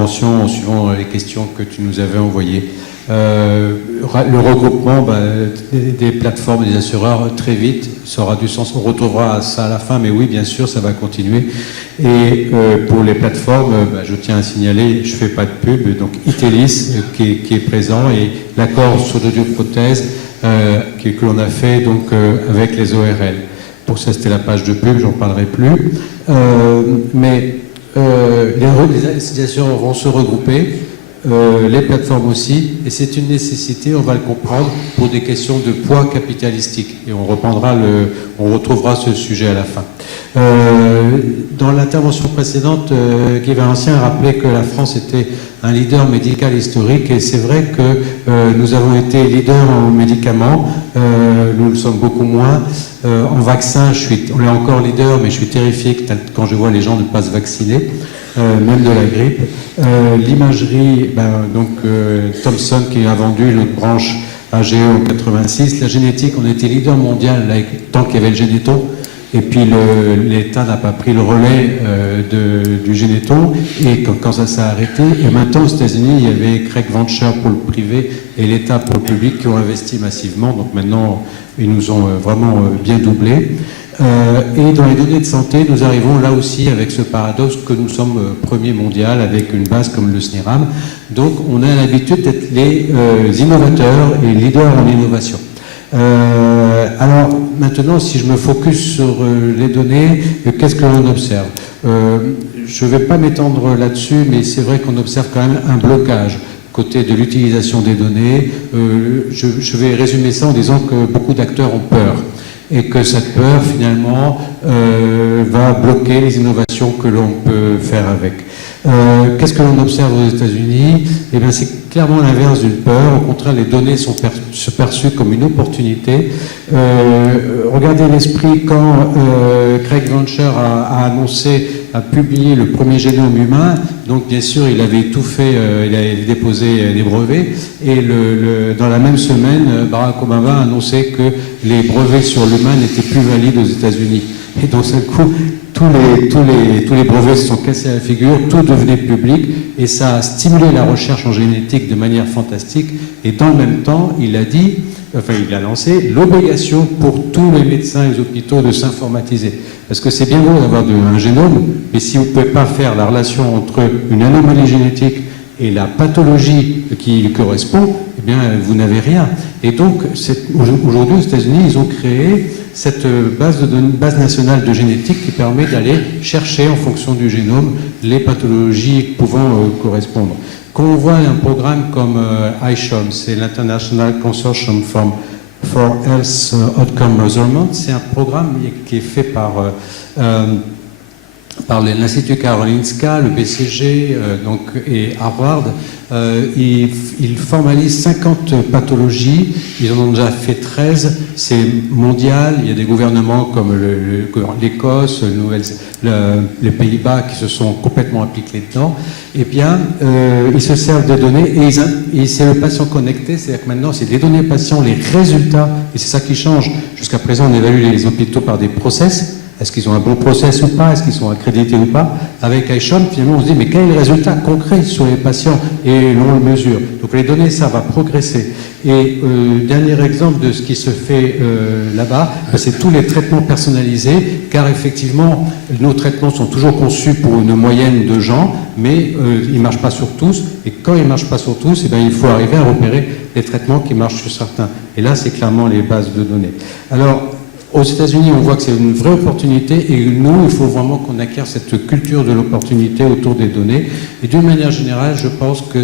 interventions en suivant les questions que tu nous avais envoyées. Le regroupement des plateformes et des assureurs très vite, ça aura du sens. On retrouvera ça à la fin, mais oui, bien sûr, ça va continuer. Et pour les plateformes, je tiens à signaler, je ne fais pas de pub, donc Itelis qui est présent et l'accord sur l'audioprothèse que l'on a fait donc, avec les ORL. Pour ça, c'était la page de pub, j'en parlerai plus. Mais les assureurs vont se regrouper. Les plateformes aussi, et c'est une nécessité, on va le comprendre, pour des questions de poids capitalistique. Et on retrouvera ce sujet à la fin. Dans l'intervention précédente, Guy Valancien a rappelé que la France était un leader médical historique, et c'est vrai que nous avons été leaders en médicaments, nous le sommes beaucoup moins. En vaccin, on est encore leader, mais je suis terrifié quand je vois les gens ne pas se vacciner. Même de la grippe. L'imagerie, Thomson qui a vendu l'autre branche AGE en 86. La génétique, on était leader mondial tant qu'il y avait le généton. Et puis l'État n'a pas pris le relais du généton. Et quand ça s'est arrêté, et maintenant aux États-Unis, il y avait Craig Venture pour le privé et l'État pour le public qui ont investi massivement. Donc maintenant, ils nous ont vraiment bien doublés. Et dans les données de santé, nous arrivons là aussi avec ce paradoxe que nous sommes premier mondial avec une base comme le SNIRAM. Donc on a l'habitude d'être les innovateurs et leaders en innovation. Alors maintenant, si je me focus sur les données, qu'est-ce que l'on observe? Je ne vais pas m'étendre là-dessus, mais c'est vrai qu'on observe quand même un blocage côté de l'utilisation des données. Je vais résumer ça en disant que beaucoup d'acteurs ont peur. Et que cette peur, finalement, va bloquer les innovations que l'on peut faire avec. Qu'est-ce que l'on observe aux États-Unis? Eh bien, c'est clairement l'inverse d'une peur. Au contraire, les données sont perçues comme une opportunité. Regardez l'esprit quand Craig Venture a publié le premier génome humain. Donc, bien sûr, il avait tout fait, il avait déposé les brevets. Et dans la même semaine, Barack Obama a annoncé que les brevets sur l'humain n'étaient plus valides aux États-Unis. Et donc, d'un coup, tous les brevets se sont cassés à la figure, tout devenait public, et ça a stimulé la recherche en génétique de manière fantastique. Et dans le même temps, il a lancé l'obligation pour tous les médecins et les hôpitaux de s'informatiser. Parce que c'est bien beau d'avoir un génome, mais si vous ne pouvez pas faire la relation entre une anomalie génétique et la pathologie qui lui correspond, eh bien, vous n'avez rien. Et donc, aujourd'hui, aux États-Unis, ils ont créé cette base nationale de génétique qui permet d'aller chercher, en fonction du génome, les pathologies pouvant correspondre. Quand on voit un programme comme ICHOM, c'est l'International Consortium for Health Outcome Measurement, c'est un programme qui est fait par l'Institut Karolinska, le BCG et Harvard. Ils formalisent 50 pathologies, ils en ont déjà fait 13, c'est mondial, il y a des gouvernements comme l'Écosse, les Pays-Bas qui se sont complètement impliqués dedans. Eh bien, ils se servent des données et c'est le patient connecté, c'est-à-dire que maintenant c'est les données patients, les résultats, et c'est ça qui change. Jusqu'à présent, on évalue les hôpitaux par des process. Est-ce qu'ils ont un bon process ou pas? Est-ce qu'ils sont accrédités ou pas? Avec iCHOM, finalement, on se dit, mais quel est le résultat concret sur les patients? Et l'on le mesure. Donc les données, ça va progresser. Et dernier exemple de ce qui se fait là-bas, c'est tous les traitements personnalisés, car effectivement, nos traitements sont toujours conçus pour une moyenne de gens, mais ils ne marchent pas sur tous. Et quand ils ne marchent pas sur tous, eh bien, il faut arriver à repérer les traitements qui marchent sur certains. Et là, c'est clairement les bases de données. Alors, aux États-Unis, on voit que c'est une vraie opportunité et nous, il faut vraiment qu'on acquiert cette culture de l'opportunité autour des données. Et d'une manière générale, je pense que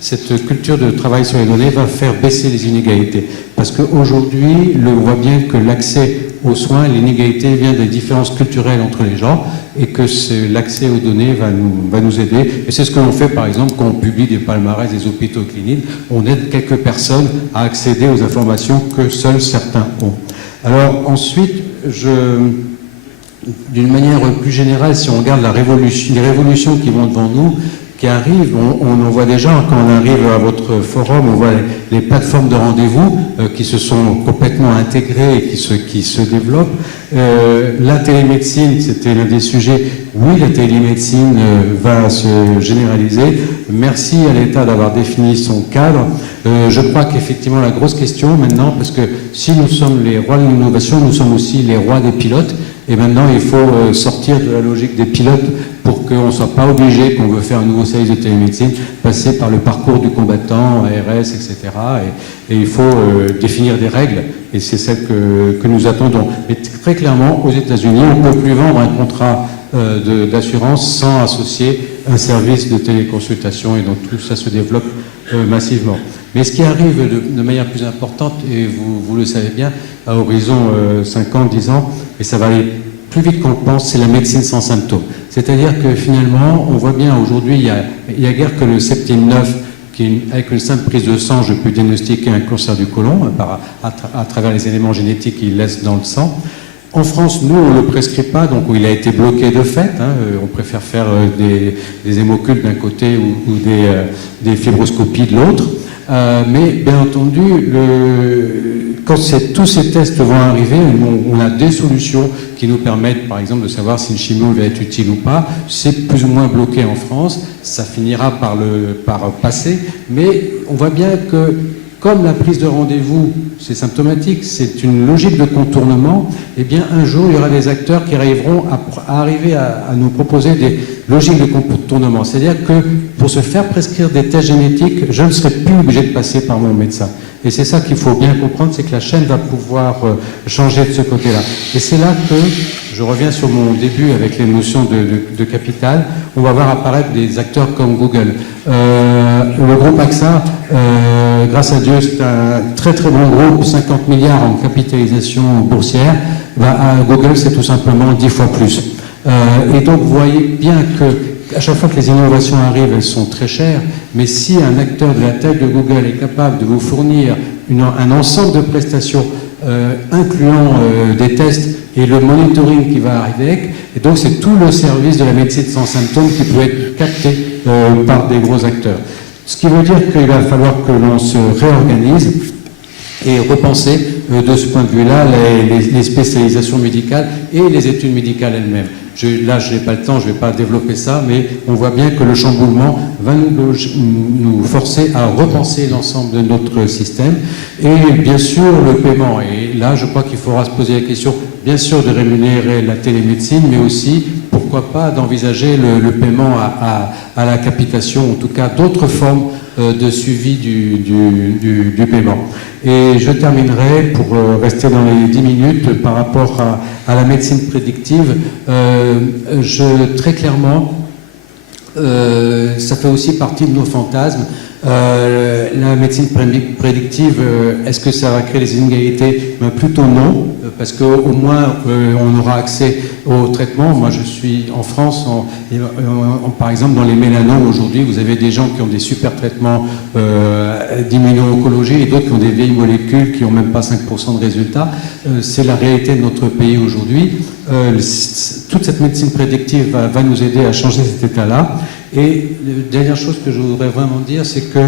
cette culture de travail sur les données va faire baisser les inégalités. Parce qu'aujourd'hui, on voit bien que l'accès aux soins, l'inégalité vient des différences culturelles entre les gens et que l'accès aux données va nous aider. Et c'est ce que l'on fait, par exemple, quand on publie des palmarès des hôpitaux cliniques. On aide quelques personnes à accéder aux informations que seuls certains ont. Alors ensuite, d'une manière plus générale, si on regarde les révolutions qui vont devant nous, qui arrivent. On en voit déjà quand on arrive à votre forum, on voit les plateformes de rendez-vous qui se sont complètement intégrées et qui se développent. La télémédecine, c'était l'un des sujets. Oui, la télémédecine va se généraliser. Merci à l'État d'avoir défini son cadre. Je crois qu'effectivement, la grosse question maintenant, parce que si nous sommes les rois de l'innovation, nous sommes aussi les rois des pilotes. Et maintenant, il faut sortir de la logique des pilotes pour qu'on ne soit pas obligé, qu'on veut faire un nouveau service de télémédecine, passer par le parcours du combattant, ARS, etc. Et il faut définir des règles, et c'est celle que nous attendons. Mais très clairement, aux États-Unis, on ne peut plus vendre un contrat d'assurance sans associer un service de téléconsultation, et donc tout ça se développe massivement. Mais ce qui arrive de manière plus importante, et vous le savez bien, à horizon 5 ans, 10 ans, et ça va aller plus vite qu'on le pense, c'est la médecine sans symptômes. C'est-à-dire que finalement, on voit bien aujourd'hui, il y a guère que le Septime 9, qui, avec une simple prise de sang, je peux diagnostiquer un cancer du côlon à travers les éléments génétiques qu'il laisse dans le sang. En France, nous, on ne le prescrit pas, donc il a été bloqué de fait. On préfère faire des hémocultes d'un côté ou des fibroscopies de l'autre. Mais bien entendu, quand tous ces tests vont arriver, on a des solutions qui nous permettent, par exemple, de savoir si une chimio va être utile ou pas. C'est plus ou moins bloqué en France. Ça finira par passer. Mais on voit bien que, comme la prise de rendez-vous, c'est symptomatique, c'est une logique de contournement, eh bien un jour il y aura des acteurs qui arriveront à nous proposer des logiques de contournement. C'est-à-dire que pour se faire prescrire des tests génétiques, je ne serai plus obligé de passer par mon médecin. Et c'est ça qu'il faut bien comprendre, c'est que la chaîne va pouvoir changer de ce côté-là. Et c'est là que je reviens sur mon début avec les notions de capital. On va voir apparaître des acteurs comme Google. Le groupe AXA, grâce à Dieu, c'est un très très bon groupe, 50 milliards en capitalisation boursière. Google, c'est tout simplement 10 fois plus. Et donc, vous voyez bien que à chaque fois que les innovations arrivent, elles sont très chères, mais si un acteur de la taille de Google est capable de vous fournir un ensemble de prestations incluant des tests et le monitoring qui va arriver avec, et donc c'est tout le service de la médecine sans symptômes qui peut être capté par des gros acteurs. Ce qui veut dire qu'il va falloir que l'on se réorganise et repenser de ce point de vue-là les spécialisations médicales et les études médicales elles-mêmes. Là, je n'ai pas le temps, je ne vais pas développer ça, mais on voit bien que le chamboulement va nous forcer à repenser l'ensemble de notre système. Et bien sûr, le paiement. Et là, je crois qu'il faudra se poser la question, bien sûr, de rémunérer la télémédecine, mais aussi, pourquoi pas, d'envisager le paiement à la capitation, en tout cas d'autres formes de suivi du paiement. Et je terminerai, pour rester dans les 10 minutes, par rapport à la médecine prédictive. Très clairement, ça fait aussi partie de nos fantasmes. La médecine prédictive, est-ce que ça va créer des inégalités? Plutôt non, parce qu'au moins on aura accès au traitement. Moi je suis en France, par exemple dans les mélanomes aujourd'hui, vous avez des gens qui ont des super traitements d'immuno-oncologie et d'autres qui ont des vieilles molécules qui n'ont même pas 5% de résultats. C'est la réalité de notre pays aujourd'hui. Toute cette médecine prédictive va nous aider à changer cet état-là. Et la dernière chose que je voudrais vraiment dire, c'est que,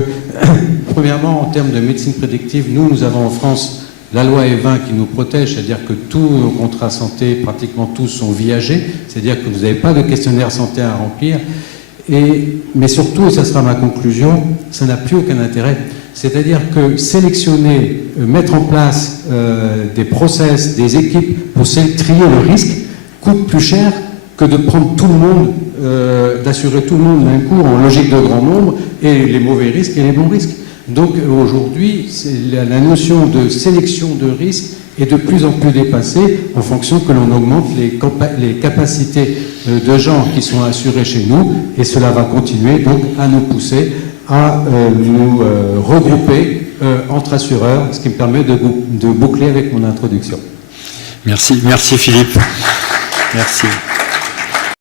premièrement, en termes de médecine prédictive, nous avons en France la loi E20 qui nous protège, c'est-à-dire que tous nos contrats santé, pratiquement tous, sont viagés, c'est-à-dire que vous n'avez pas de questionnaire santé à remplir. Mais surtout, et ça sera ma conclusion, ça n'a plus aucun intérêt. C'est-à-dire que sélectionner, mettre en place des process, des équipes pour trier le risque coûte plus cher que de prendre tout le monde, d'assurer tout le monde d'un coup en logique de grand nombre, et les mauvais risques et les bons risques. Donc aujourd'hui, la notion de sélection de risques est de plus en plus dépassée en fonction que l'on augmente les capacités de gens qui sont assurés chez nous, et cela va continuer donc à nous pousser à nous regrouper entre assureurs, ce qui me permet de boucler avec mon introduction. Merci Philippe. Merci.